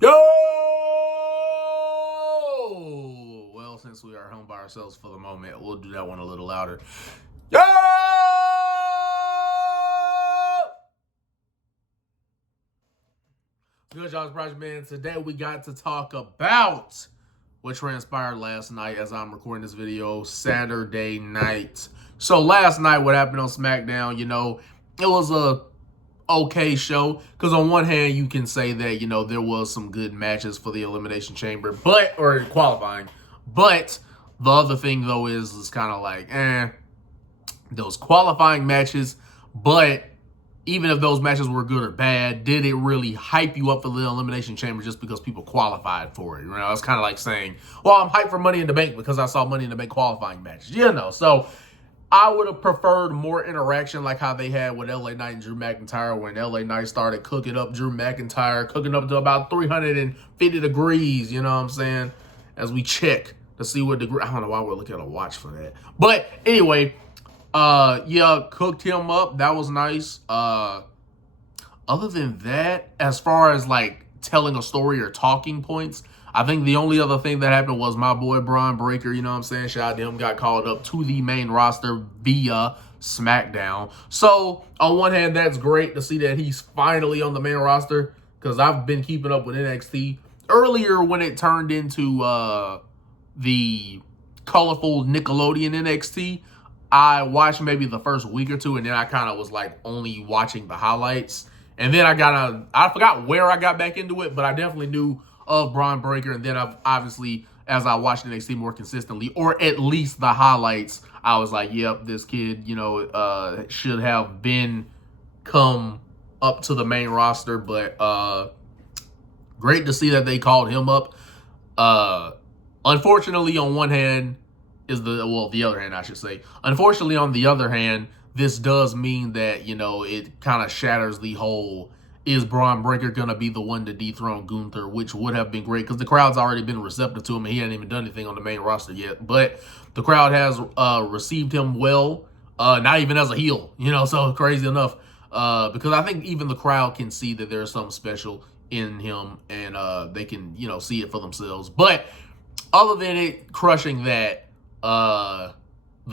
Yo! Well, since we are home by ourselves for the moment, we'll do that one a little louder. Yo! Good job, Project Man. Today we got to talk about what transpired last night as I'm recording this video, Saturday night. So last night, what happened on Smackdown, it was a okay show, because on one hand you can say that there was some good matches for the Elimination Chamber, or qualifying, but the other thing though is kind of like those qualifying matches. But even if those matches were good or bad, did it really hype you up for the Elimination Chamber just because people qualified for it? It's kind of like saying, well, I'm hyped for Money in the Bank because I saw Money in the Bank qualifying matches, so I would have preferred more interaction like how they had with LA Knight and Drew McIntyre when LA Knight started cooking up Drew McIntyre, cooking up to about 350 degrees, you know what I'm saying? As we check to see what degree, I don't know why we're looking at a watch for that. But anyway, cooked him up. That was nice. Other than that, as far as like telling a story or talking points, I think the only other thing that happened was my boy Braun Breaker, you know what I'm saying? Shout out to him, got called up to the main roster via Smackdown. So, on one hand, that's great to see that he's finally on the main roster, because I've been keeping up with NXT. Earlier, when it turned into the colorful Nickelodeon NXT, I watched maybe the first week or two, and then I kind of was like only watching the highlights. And then I forgot where I got back into it, but I definitely knew of Braun Breaker, and then I've obviously, as I watched NXT more consistently, or at least the highlights, I was like, yep, this kid, should have come up to the main roster. But great to see that they called him up. Unfortunately, on one hand, the other hand, I should say. Unfortunately, on the other hand, this does mean that, it kind of shatters the whole, is Braun Breaker going to be the one to dethrone Gunther, which would have been great because the crowd's already been receptive to him and he hadn't even done anything on the main roster yet. But the crowd has received him well, not even as a heel, so crazy enough. Because I think even the crowd can see that there's something special in him, and they can, see it for themselves. But other than it crushing that, the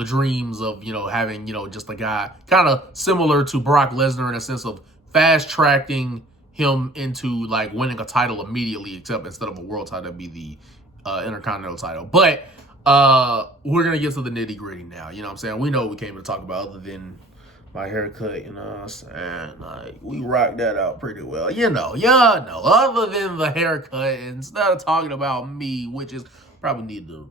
dreams of, having, just a guy kind of similar to Brock Lesnar in a sense of fast-tracking him into, like, winning a title immediately, except instead of a world title, that'd be the Intercontinental title. But we're going to get to the nitty-gritty now, you know what I'm saying? We know what we came to talk about other than my haircut, you know what I'm saying? Like, we rocked that out pretty well. Other than the haircut, instead of talking about me, which is probably need to...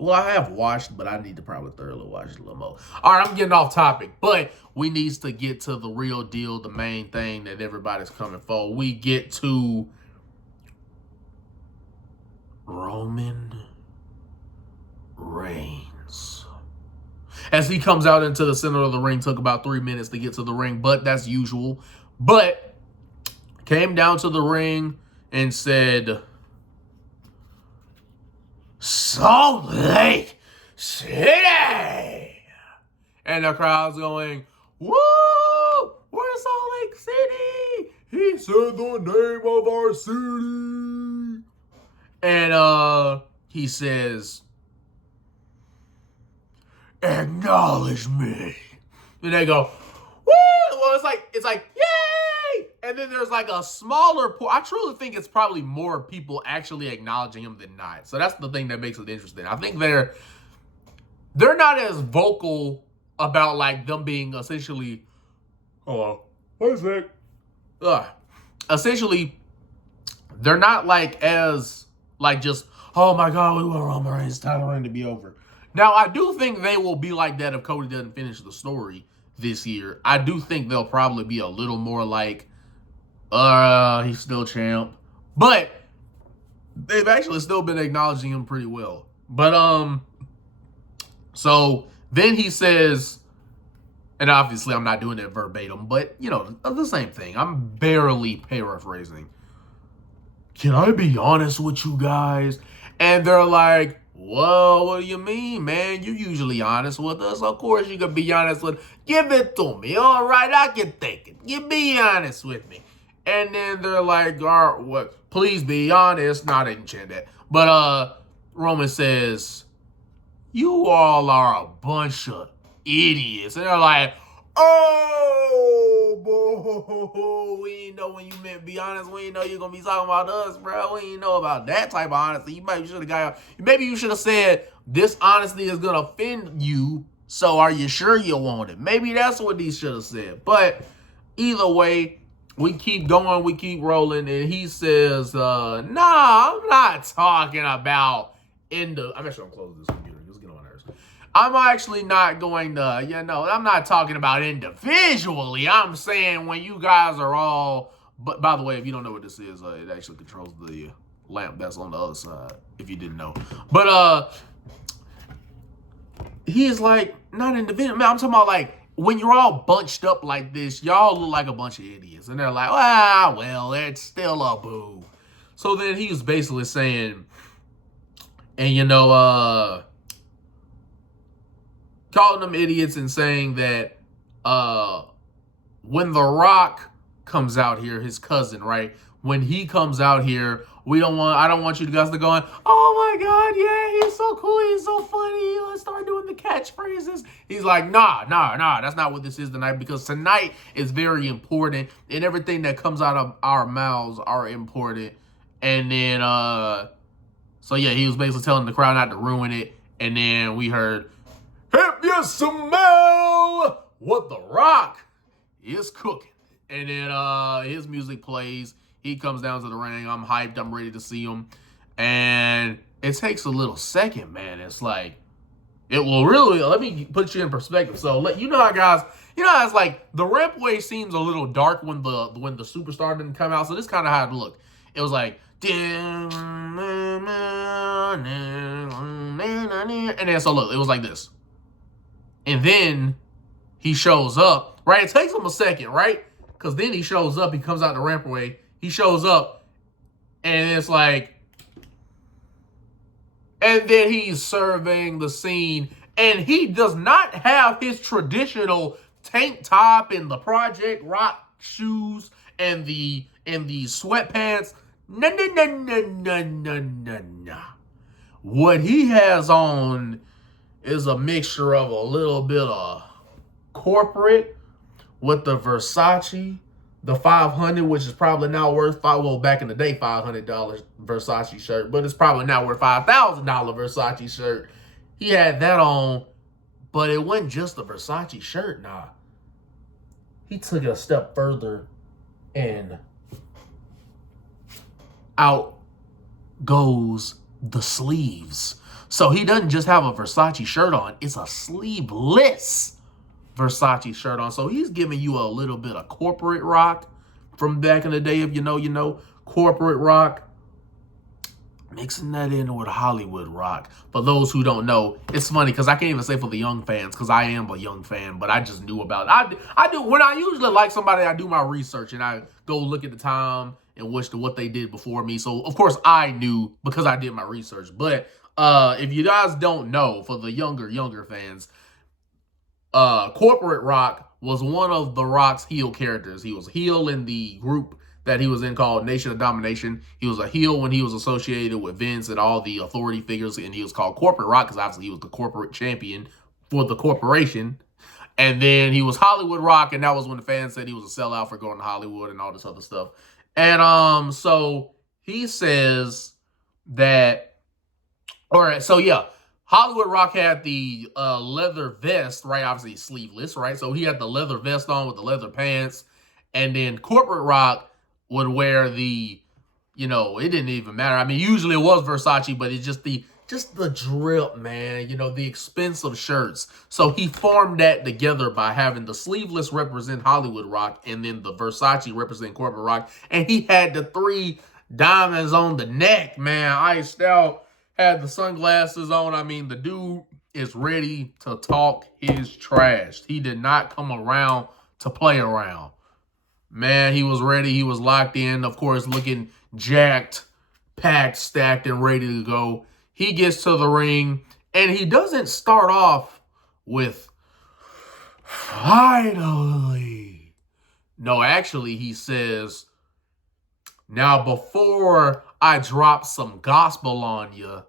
Well, I have watched, but I need to probably thoroughly watch it a little more. All right, I'm getting off topic, but we need to get to the real deal, the main thing that everybody's coming for. We get to Roman Reigns. As he comes out into the center of the ring, took about 3 minutes to get to the ring, but that's usual. But came down to the ring and said, Salt Lake City! And the crowd's going, woo! Where's Salt Lake City? He said the name of our city. And he says, acknowledge me. And they go, woo! Well, it's like, yay! And then there's like a smaller pool. I truly think it's probably more people actually acknowledging him than not. So that's the thing that makes it interesting. I think they're not as vocal about like them being essentially, hold on, what is that? Essentially, they're not like as like just, oh my God, we want Roman Reigns' title reign to be over. Now, I do think they will be like that if Cody doesn't finish the story this year. I do think they'll probably be a little more like, he's still champ. But they've actually still been acknowledging him pretty well. But, so then he says, and obviously I'm not doing it verbatim, but, the same thing. I'm barely paraphrasing. Can I be honest with you guys? And they're like, whoa, what do you mean, man? You're usually honest with us. Of course you can be honest with. Give it to me. All right, I can take it. You be honest with me. And then they're like, what? Please be honest. Nah, they didn't chant that. But Roman says, you all are a bunch of idiots. And they're like, oh, boy, we didn't know when you meant be honest. We didn't know you were going to be talking about us, bro. We didn't know about that type of honesty. Maybe you should have said, this honesty is going to offend you. So are you sure you want it? Maybe that's what he should have said. But either way, we keep going, we keep rolling, and he says, nah, I'm not talking about I'm actually going to close this computer. Just get on nerves. I'm actually not going to, I'm not talking about individually. I'm saying when you guys are all, but by the way, if you don't know what this is, it actually controls the lamp that's on the other side, if you didn't know. But he is like, not individual. Man, I'm talking about like, when you're all bunched up like this, y'all look like a bunch of idiots. And they're like, well, it's still a boo. So then he was basically saying, and calling them idiots and saying that when The Rock comes out here, his cousin, right? When he comes out here, I don't want you guys to go on, oh my God, yeah, he's so cool, he's so funny, let's start doing the catchphrases. He's like, nah, that's not what this is tonight, because tonight is very important, and everything that comes out of our mouths are important. And then, so yeah, he was basically telling the crowd not to ruin it, and then we heard, if you smell what The Rock is cooking. And then his music plays. He comes down to the ring. I'm hyped. I'm ready to see him. And it takes a little second, man. It's like, it will really, let me put you in perspective. So, how guys, how it's like, the rampway seems a little dark when the superstar didn't come out. So this kind of how it looked. It was like, and then so look, it was like this. And then he shows up, right? It takes him a second, right? Because then he shows up. He comes out the rampway. He shows up, and it's like, and then he's surveying the scene, and he does not have his traditional tank top and the Project Rock shoes and the sweatpants. No. What he has on is a mixture of a little bit of corporate with the Versace, the 500, which is probably now worth back in the day, $500 Versace shirt, but it's probably now worth $5,000 Versace shirt. He had that on, but it wasn't just a Versace shirt. Nah, he took it a step further, and out goes the sleeves. So he doesn't just have a Versace shirt on; it's a sleeveless Versace shirt on. So he's giving you a little bit of corporate rock from back in the day. If you know, corporate rock, mixing that in with Hollywood rock. For those who don't know, it's funny because I can't even say for the young fans, because I am a young fan, but I just knew about it. I do, when I usually like somebody, I do my research and I go look at the time and what they did before me. So of course I knew because I did my research. But if you guys don't know, for the younger fans, Corporate Rock was one of The Rock's heel characters. He was heel in the group that he was in called Nation of Domination. He was a heel when he was associated with Vince and all the authority figures, and he was called Corporate Rock because obviously he was the corporate champion for the corporation. And then he was Hollywood Rock, and that was when the fans said he was a sellout for going to Hollywood and all this other stuff. And so he says that, all right, so yeah, Hollywood Rock had the leather vest, right? Obviously sleeveless, right? So he had the leather vest on with the leather pants. And then Corporate Rock would wear the, it didn't even matter. I mean, usually it was Versace, but it's just the drip, man. The expensive shirts. So he formed that together by having the sleeveless represent Hollywood Rock and then the Versace represent Corporate Rock. And he had the 3 diamonds on the neck, man, iced out. Had the sunglasses on. I mean, the dude is ready to talk his trash. He did not come around to play around. Man, he was ready. He was locked in. Of course, looking jacked, packed, stacked, and ready to go. He gets to the ring, and he doesn't start off with, finally. No, actually, he says, Now, before I drop some gospel on you,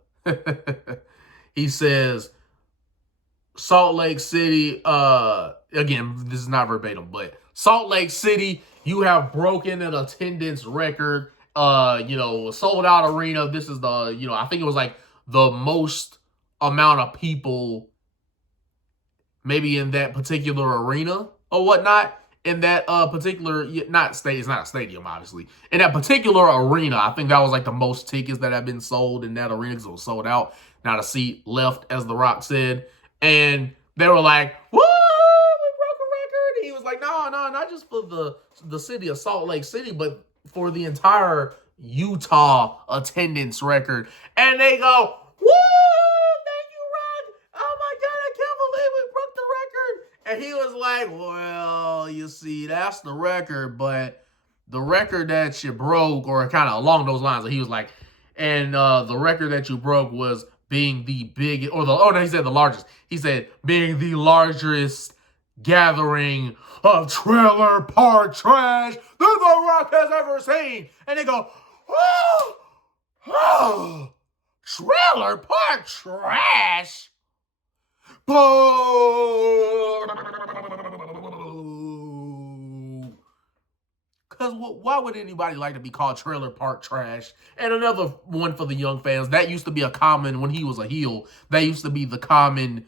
he says, Salt Lake City, again, this is not verbatim, but Salt Lake City, you have broken an attendance record, sold out arena. This is the, I think it was like the most amount of people maybe in that particular arena or whatnot. In that particular, it's not a stadium, obviously. In that particular arena, I think that was like the most tickets that have been sold in that arena because it was sold out. Not a seat left, as The Rock said. And they were like, woo, we broke a record. And he was like, no, not just for the city of Salt Lake City, but for the entire Utah attendance record. And they go, woo, thank you, Rock. Oh my God, I can't believe we broke the record. And he was like, well, you see, that's the record, but the record that you broke, or kind of along those lines, he was like, and the record that you broke was being the biggest, he said the largest. He said being the largest gathering of trailer park trash that The Rock has ever seen. And they go, oh, trailer park trash? Because why would anybody like to be called trailer park trash? And another one for the young fans, that used to be a common, when he was a heel, that used to be the common,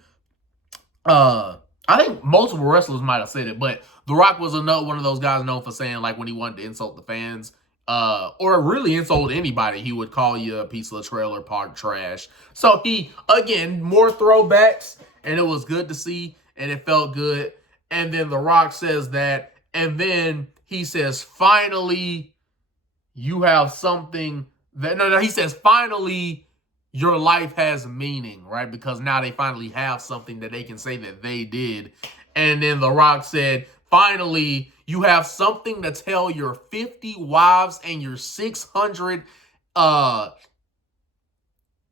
I think multiple wrestlers might have said it, but The Rock was one of those guys known for saying, like, when he wanted to insult the fans, or really insult anybody, he would call you a piece of trailer park trash. So he, again, more throwbacks, and it was good to see, and it felt good. And then The Rock says that, and then he says, finally, you have something that, he says, finally, your life has meaning, right? Because now they finally have something that they can say that they did. And then The Rock said, finally, you have something to tell your 50 wives and your 600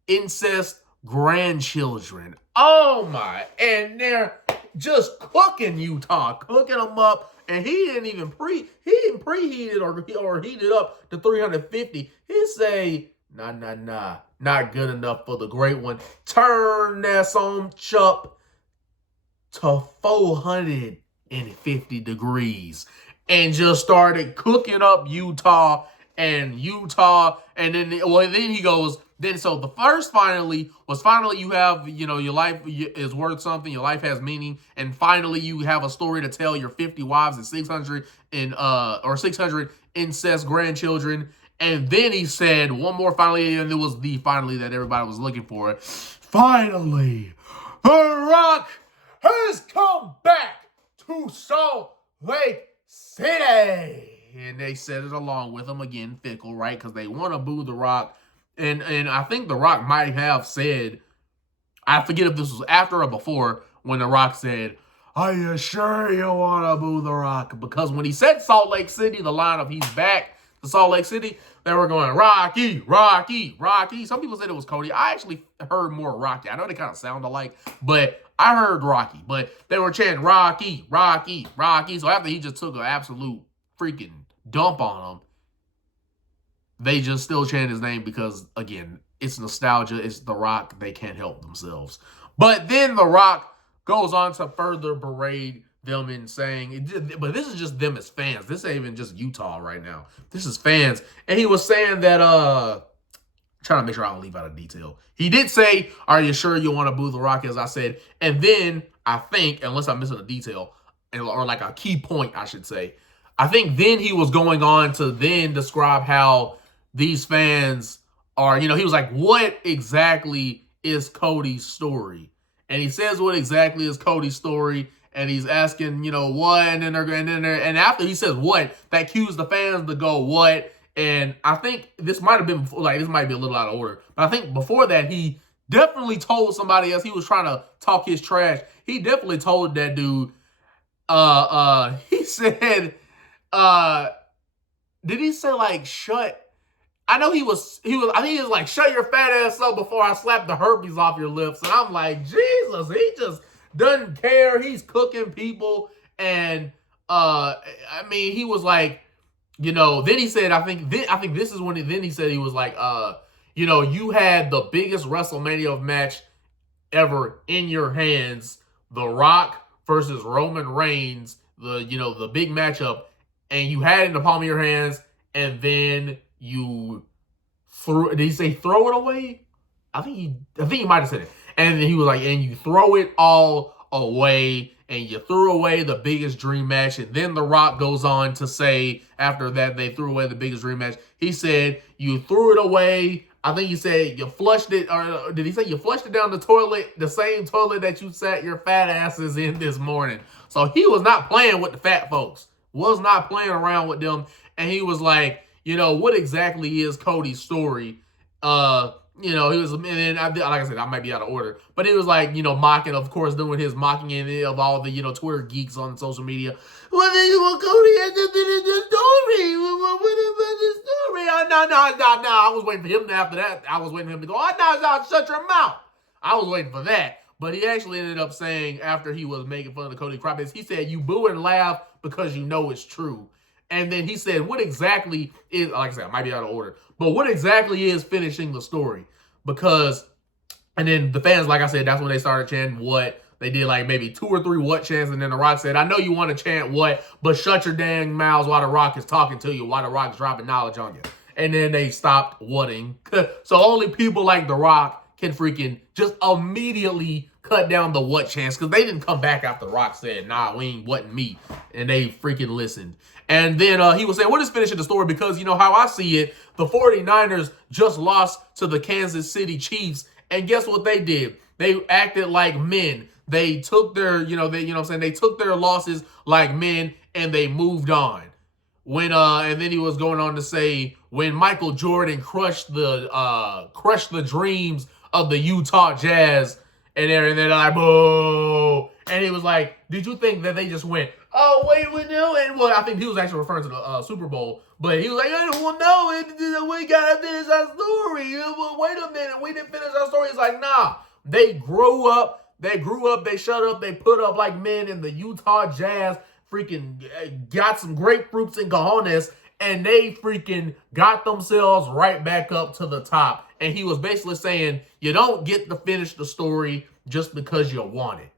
incest grandchildren. Oh my, and they're just cooking Utah, cooking them up. And he didn't preheat it or heat it up to 350. He say, nah, not good enough for the great one. Turn that some chup to 450 degrees and just started cooking up Utah. And then he goes, so the first finally you have, your life is worth something, your life has meaning, and finally you have a story to tell your 50 wives and 600 incest grandchildren. And then he said one more finally, and it was the finally that everybody was looking for. Finally, The Rock has come back to Salt Lake City. And they said it along with him, again, fickle, right? Because they want to boo The Rock. And I think The Rock might have said, I forget if this was after or before, when The Rock said, are you sure you want to boo The Rock? Because when he said Salt Lake City, the line of he's back to Salt Lake City, they were going, Rocky, Rocky, Rocky. Some people said it was Cody. I actually heard more Rocky. I know they kind of sound alike, but I heard Rocky. But they were chanting Rocky, Rocky, Rocky. So after he just took an absolute freaking dump on him, they just still chant his name because, again, it's nostalgia. It's The Rock. They can't help themselves. But then The Rock goes on to further berate them in saying, but this is just them as fans. This ain't even just Utah right now. This is fans. And he was saying that, trying to make sure I don't leave out a detail. He did say, are you sure you want to boo The Rock, as I said? And then I think, unless I'm missing a detail, or like a key point, I should say, I think then he was going on to then describe how these fans are, he was like, what exactly is Cody's story? And he says what exactly is Cody's story, and he's asking, what, and after he says what, that cues the fans to go, what? And I think this might have been, this might be a little out of order, but I think before that, he definitely told somebody else, he was trying to talk his trash. He definitely told that dude, he said, did he say like shut? I know I think he was like, shut your fat ass up before I slap the herpes off your lips. And I'm like, Jesus, he just doesn't care. He's cooking people. And, he was like, then he said, I think this is when then he said he was like, you had the biggest WrestleMania match ever in your hands, The Rock versus Roman Reigns, the big matchup, and you had it in the palm of your hands, and then you threw. Did he say throw it away? I think he might have said it. And then he was like, and you throw it all away, and you threw away the biggest dream match. And then The Rock goes on to say, after that, they threw away the biggest dream match. He said, you threw it away. I think he said you flushed it, or did he say you flushed it down the toilet, the same toilet that you sat your fat asses in this morning? So he was not playing with the fat folks, was not playing around with them. And he was like, what exactly is Cody's story? He was, and then, like I said, I might be out of order, but he was like, mocking, of course, doing his mocking of all the, Twitter geeks on social media. Well, Cody has to finish the story. What about the story? No. I was waiting for him after that. I was waiting for him to go, no, shut your mouth. I was waiting for that. But he actually ended up saying, after he was making fun of the Cody Crybabies, he said, you boo and laugh because you know it's true. And then he said, what exactly is, like I said, I might be out of order, but what exactly is finishing the story? Because, and then the fans, like I said, that's when they started chanting what. They did like maybe 2 or 3 what chants, and then The Rock said, I know you want to chant what, but shut your dang mouths while The Rock is talking to you, while The Rock is dropping knowledge on you. And then they stopped whatting. So only people like The Rock can freaking just immediately cut down the what chants, because they didn't come back after The Rock said, nah, we ain't whatting me. And they freaking listened. And then he was saying, we're just finishing the story because, how I see it, the 49ers just lost to the Kansas City Chiefs. And guess what they did? They acted like men. They took their, they took their losses like men, and they moved on. And then he was going on to say, when Michael Jordan crushed the dreams of the Utah Jazz, and they're like, boo. And he was like, did you think that they just went, oh, wait, we knew it? Well, I think he was actually referring to the Super Bowl. But he was like, well, no, we got to finish our story. Well, wait a minute, we didn't finish our story. He's like, nah, they grew up, they shut up, they put up like men, in the Utah Jazz freaking got some grapefruits and cojones, and they freaking got themselves right back up to the top. And he was basically saying, you don't get to finish the story just because you want it.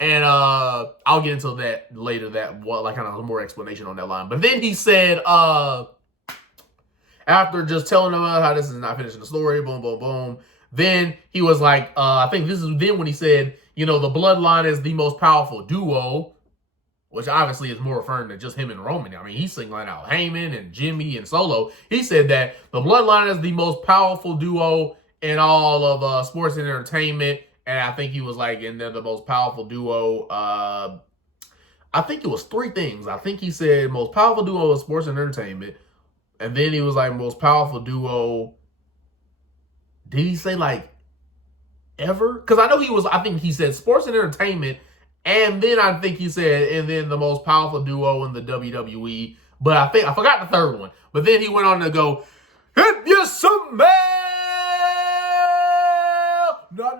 And I'll get into that later, like kind of more explanation on that line. But then he said, after just telling them how this is not finishing the story, boom, boom, boom, then he was like, I think this is then when he said, the Bloodline is the most powerful duo, which obviously is more referring to just him and Roman. I mean, he's singling out Heyman and Jimmy and Solo. He said that the Bloodline is the most powerful duo in all of sports and entertainment. And I think he was like, and they're the most powerful duo. I think it was 3 things. I think he said most powerful duo of sports and entertainment. And then he was like, most powerful duo. Did he say like ever? Because I think he said sports and entertainment. And then I think he said, and then the most powerful duo in the WWE. But I forgot the 3rd one. But then he went on to go, if you smell. No,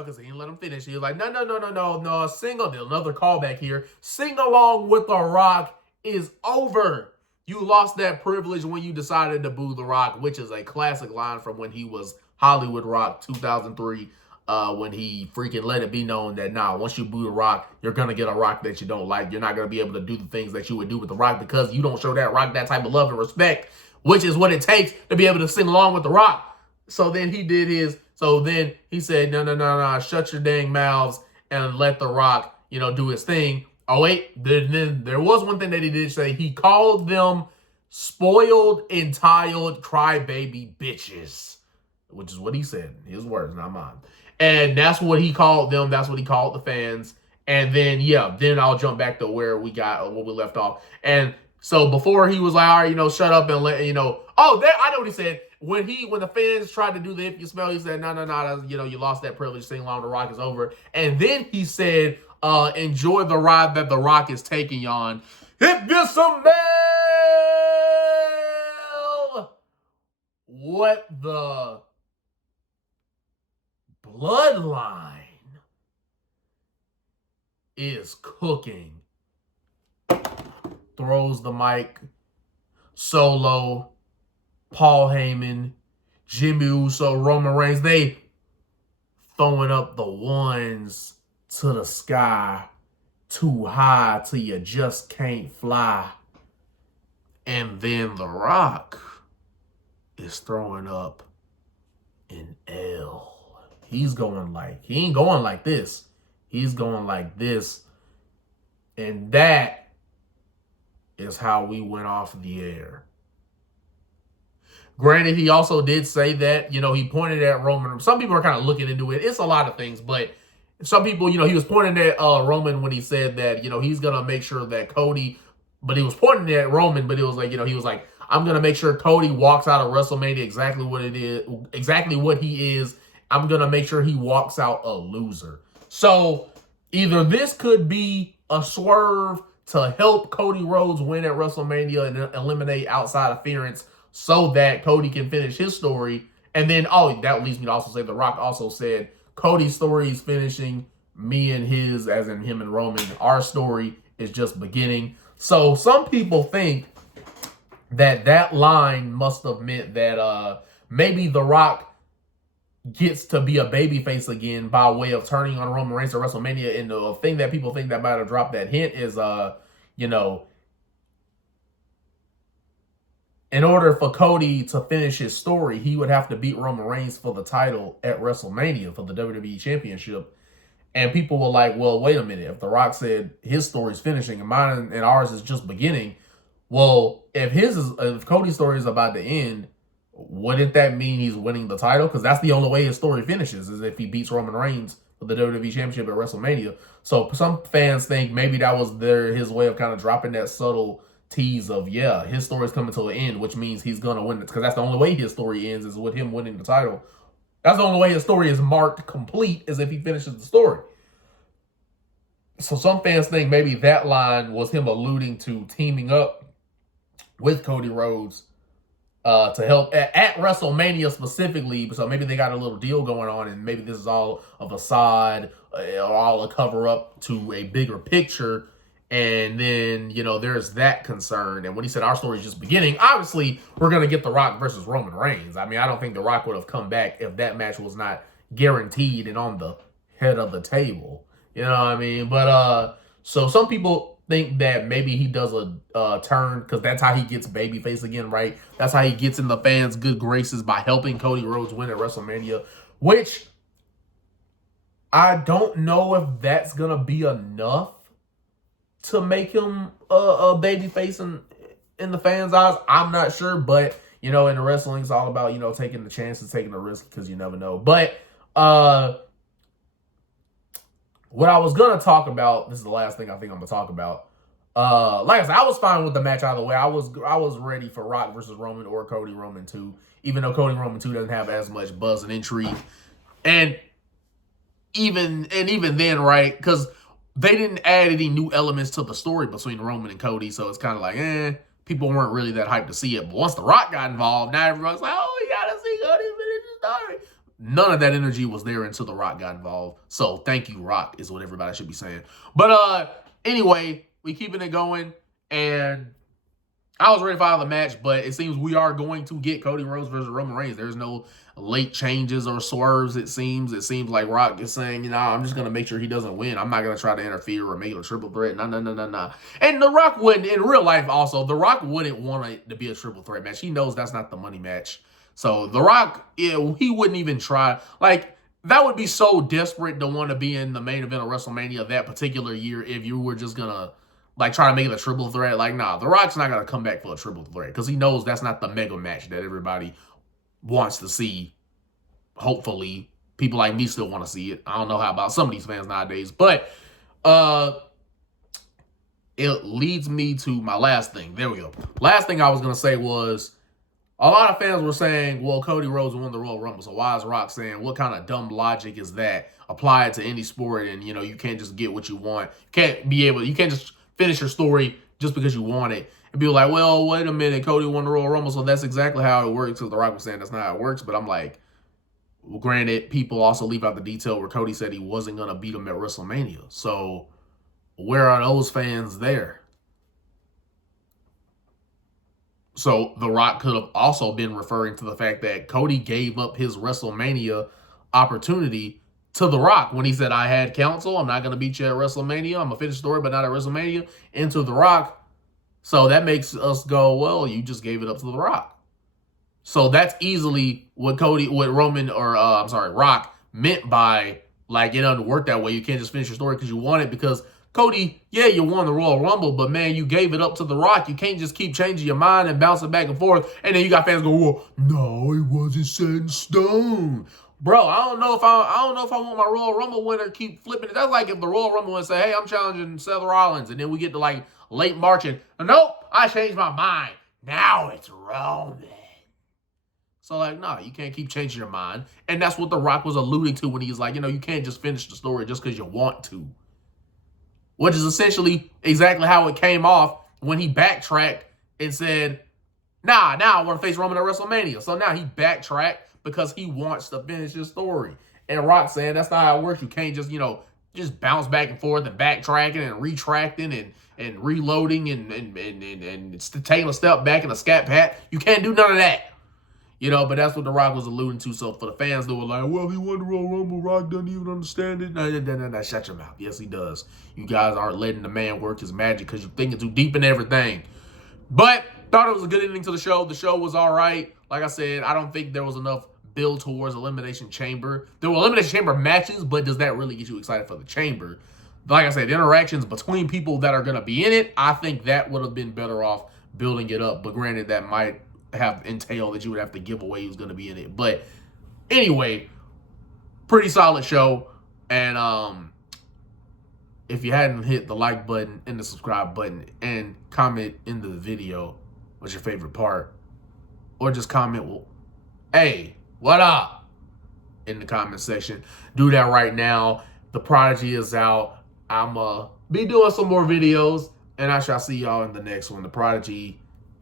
because he didn't let him finish. He was like, no, sing on another callback here. Sing along with The Rock is over. You lost that privilege when you decided to boo The Rock, which is a classic line from when he was Hollywood Rock 2003. When he freaking let it be known that, once you boo The Rock, you're going to get a Rock that you don't like. You're not going to be able to do the things that you would do with The Rock because you don't show that Rock that type of love and respect, which is what it takes to be able to sing along with The Rock. So then he did his, so then he said, no, shut your dang mouths and let The Rock, do his thing. Oh, wait, then there was one thing that he did say. He called them spoiled, entitled, crybaby bitches, which is what he said. His words, not mine. And that's what he called them. That's what he called the fans. And then, then I'll jump back to where we left off. And so before he was like, all right, shut up and let, I know what he said. When the fans tried to do the if you smell, he said, no, you lost that privilege. Sing along, The Rock is over. And then he said, enjoy the ride that The Rock is taking you on. If you smell what the Bloodline is cooking. throws the mic. Solo, Paul Heyman, Jimmy Uso, Roman Reigns, they throwing up the ones to the sky too high till you just can't fly. And then The Rock is throwing up an L. He's going like, he ain't going like this. He's going like this. And that is how we went off the air. Granted, he also did say that, you know, he pointed at Roman. Some people are kind of looking into it. It's a lot of things, but some people, you know, he was pointing at Roman when he said that, you know, he's going to make sure that Cody, but he was pointing at Roman, but it was like, you know, he was like, I'm going to make sure Cody walks out of WrestleMania exactly what it is, exactly what he is. I'm going to make sure he walks out a loser. So either this could be a swerve to help Cody Rhodes win at WrestleMania and eliminate outside interference so that Cody can finish his story. And then, oh, that leads me to also say The Rock also said Cody's story is finishing, me and his, as in him and Roman, our story is just beginning. So some people think that that line must have meant that maybe The Rock gets to be a babyface again by way of turning on Roman Reigns at WrestleMania. And the thing that people think that might have dropped that hint is, you know, in order for Cody to finish his story, he would have to beat Roman Reigns for the title at WrestleMania for the WWE Championship. And people were like, well, wait a minute. If The Rock said his story's finishing and mine and ours is just beginning, well, if Cody's story is about to end, wouldn't that mean he's winning the title? Because that's the only way his story finishes, is if he beats Roman Reigns for the WWE Championship at WrestleMania. So some fans think maybe that was his way of kind of dropping that subtle tease of, yeah, his story's coming to an end, which means he's going to win it. Because that's the only way his story ends, is with him winning the title. That's the only way his story is marked complete, is if he finishes the story. So some fans think maybe that line was him alluding to teaming up with Cody Rhodes to help at WrestleMania specifically. So maybe they got a little deal going on, and maybe this is all a facade or all a cover up to a bigger picture. And then, you know, there's that concern. And when he said our story is just beginning, obviously we're going to get The Rock versus Roman Reigns. I mean, I don't think The Rock would have come back if that match was not guaranteed and on the head of the table. You know what I mean? But so some people think that maybe he does a turn, because that's how he gets babyface again, right? That's how he gets in the fans' good graces, by helping Cody Rhodes win at WrestleMania, which I don't know if that's going to be enough to make him a babyface in the fans' eyes. I'm not sure, but, you know, in the wrestling, it's all about, you know, taking the chances, taking the risk, because you never know. But what I was going to talk about, this is the last thing I think I'm going to talk about. Like I said, I was fine with the match either way. I was ready for Rock versus Roman or Cody Roman 2, even though Cody Roman 2 doesn't have as much buzz and intrigue. And even then, right, because they didn't add any new elements to the story between Roman and Cody, so it's kind of like, people weren't really that hyped to see it. But once The Rock got involved, now everyone's like, oh, we got to see Cody finish the story. None of that energy was there until The Rock got involved. So thank you, Rock, is what everybody should be saying. But anyway, we keeping it going, and I was ready for the match, but it seems we are going to get Cody Rhodes versus Roman Reigns. There's no late changes or swerves, it seems. It seems like Rock is saying, you know, I'm just going to make sure he doesn't win. I'm not going to try to interfere or make it a triple threat. No. And The Rock wouldn't, in real life also, The Rock wouldn't want it to be a triple threat match. He knows that's not the money match. So The Rock, he wouldn't even try. Like, that would be so desperate to want to be in the main event of WrestleMania that particular year if you were just going to, like, try to make it a triple threat. Like, nah, The Rock's not going to come back for a triple threat because he knows that's not the mega match that everybody wants to see. Hopefully, people like me still want to see it. I don't know how about some of these fans nowadays. But it leads me to my last thing. There we go. Last thing I was going to say was, a lot of fans were saying, well, Cody Rhodes won the Royal Rumble, so why is Rock saying, what kind of dumb logic is that? Apply it to any sport, and, you know, you can't just get what you want. You can't just finish your story just because you want it. And people like, well, wait a minute, Cody won the Royal Rumble, so that's exactly how it works. So The Rock was saying that's not how it works, but I'm like, well, granted, people also leave out the detail where Cody said he wasn't going to beat him at WrestleMania. So where are those fans there? So The Rock could have also been referring to the fact that Cody gave up his WrestleMania opportunity to The Rock when he said, I had counsel. I'm not going to beat you at WrestleMania. I'm going to finish the story, but not at WrestleMania. Into The Rock. So that makes us go, well, you just gave it up to The Rock. So that's easily what Rock meant by, like, it doesn't work that way. You can't just finish your story because you want it. Because Cody, yeah, you won the Royal Rumble, but man, you gave it up to The Rock. You can't just keep changing your mind and bouncing back and forth. And then you got fans go, well, no, it wasn't set in stone. Bro, I don't know if I want my Royal Rumble winner keep flipping it. That's like if the Royal Rumble winner say, hey, I'm challenging Seth Rollins, and then we get to like late March and nope, I changed my mind. Now it's Roman. So, like, nah, you can't keep changing your mind. And that's what The Rock was alluding to when he's like, you can't just finish the story just because you want to. Which is essentially exactly how it came off when he backtracked and said, now I want to face Roman at WrestleMania. So now he backtracked because he wants to finish his story. And Rock saying that's not how it works. You can't just, just bounce back and forth and backtracking and retracting and reloading and taking a step back in a scat pat. You can't do none of that. But that's what The Rock was alluding to. So for the fans that were like, well, he won the Royal Rumble, Rock doesn't even understand it. No, shut your mouth. Yes, he does. You guys aren't letting the man work his magic because you're thinking too deep in everything. But thought it was a good ending to the show. The show was all right. Like I said, I don't think there was enough build towards Elimination Chamber. There were Elimination Chamber matches, but does that really get you excited for the Chamber? Like I said, the interactions between people that are going to be in it, I think that would have been better off building it up. But granted, that might have entailed that you would have to give away who's going to be in it. But anyway, pretty solid show. And if you hadn't hit the like button and the subscribe button and comment in the video what's your favorite part, or just comment, well, hey, what up, in the comment section, do that right now. The Prodigy is out. I'm be doing some more videos, and I shall see y'all in the next one. The Prodigy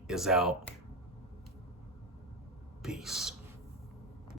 is out. Peace.